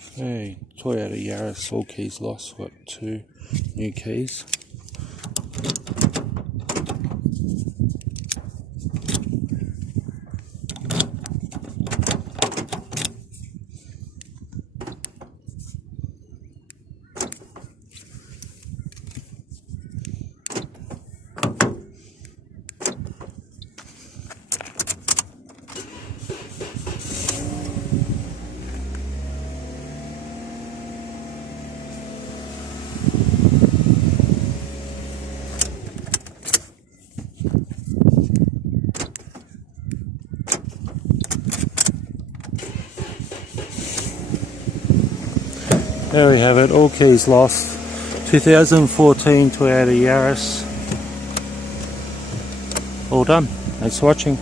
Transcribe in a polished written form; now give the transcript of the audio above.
Hey, Toyota Yaris, all keys lost. Got 2 new keys. There we have it, all keys lost. 2014 Toyota Yaris. All done. Thanks for watching.